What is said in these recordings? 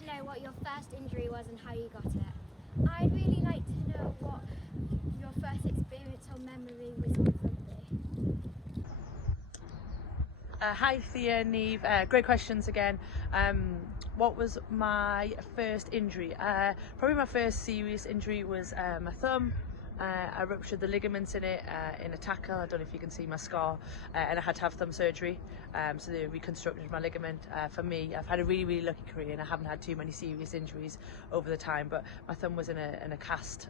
to know what your first injury was and how you got it. I'd really like to know what your first experience or memory was with rugby. Hi Thea, Neve, great questions again. What was my first injury? Probably my first serious injury was my thumb. I ruptured the ligaments in it in a tackle. I don't know if you can see my scar, and I had to have thumb surgery, so they reconstructed my ligament. For me, I've had a really lucky career and I haven't had too many serious injuries over the time, but my thumb was in a cast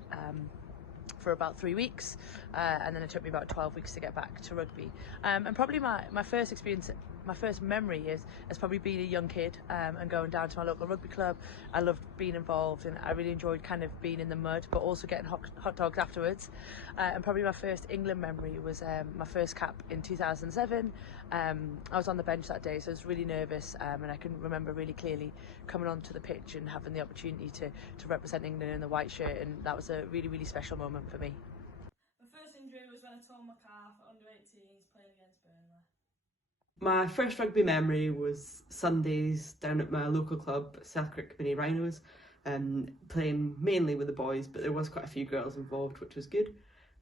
for about 3 weeks, and then it took me about 12 weeks to get back to rugby. And probably my first experience, my first memory is probably being a young kid and going down to my local rugby club. I loved being involved and I really enjoyed kind of being in the mud, but also getting hot dogs afterwards. And probably my first England memory was my first cap in 2007. I was on the bench that day, so I was really nervous, and I can remember really clearly coming onto the pitch and having the opportunity to represent England in the white shirt, and that was a really special moment for me. My first injury was when I tore my calf at under-18s playing against Burnley. My first rugby memory was Sundays down at my local club, Selkirk Mini Rhinos, playing mainly with the boys, but there was quite a few girls involved, which was good.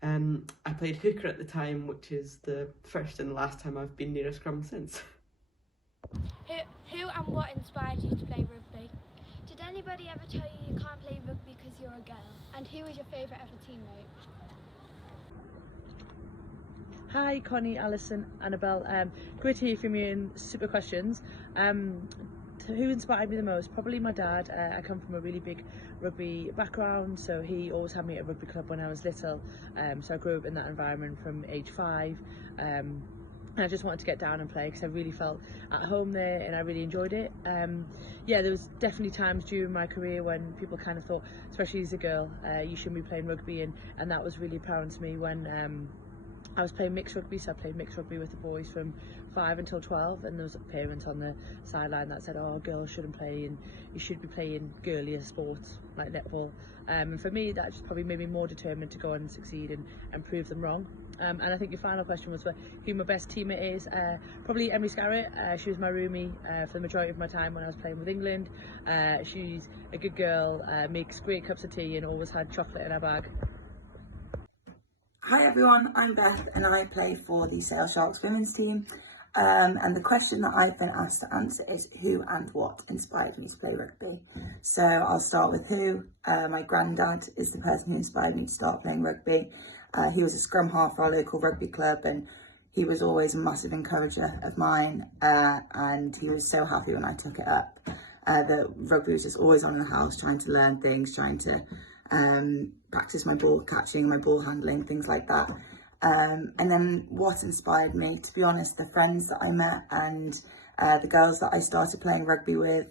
I played hooker at the time, which is the first and last time I've been near a scrum since. Who and what inspired you to play rugby? Did anybody ever tell you you can't play rugby because you're a girl? And who was your favourite ever teammate? Hi Connie, Alison, Annabelle, great to hear from you and super questions. Who inspired me the most? Probably my dad. I come from a really big rugby background, so he always had me at a rugby club when I was little, so I grew up in that environment from age 5. And I just wanted to get down and play because I really felt at home there and I really enjoyed it. Yeah, there was definitely times during my career when people kind of thought, especially as a girl, you shouldn't be playing rugby, and that was really apparent to me when I was playing mixed rugby. So I played mixed rugby with the boys from 5 until 12, and there was parents on the sideline that said, oh, girls shouldn't play and you should be playing girlier sports like netball. And for me, that just probably made me more determined to go on and succeed and prove them wrong. And I think your final question was for who my best teammate is. Probably Emily Scarrett. She was my roomie for the majority of my time when I was playing with England. She's a good girl, makes great cups of tea and always had chocolate in her bag. Hi everyone, I'm Beth and I play for the Sale Sharks women's team. And the question that I've been asked to answer is who and what inspired me to play rugby. So I'll start with who. My granddad is the person who inspired me to start playing rugby. He was a scrum half for our local rugby club and he was always a massive encourager of mine, and he was so happy when I took it up. That rugby was just always on in the house, trying to learn things, trying to practice my ball catching, my ball handling, things like that. And then what inspired me, to be honest, the friends that I met and the girls that I started playing rugby with,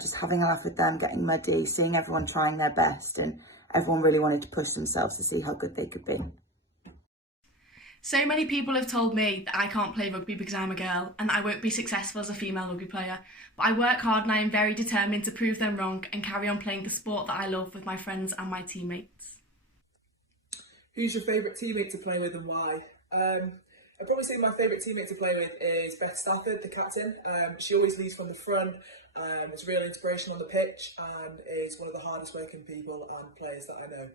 just having a laugh with them, getting muddy, seeing everyone trying their best, and everyone really wanted to push themselves to see how good they could be. So many people have told me that I can't play rugby because I'm a girl and that I won't be successful as a female rugby player. But I work hard and I am very determined to prove them wrong and carry on playing the sport that I love with my friends and my teammates. Who's your favourite teammate to play with and why? I'd probably say my favourite teammate to play with is Beth Stafford, the captain. She always leads from the front, is a real inspiration on the pitch and is one of the hardest working people and players that I know.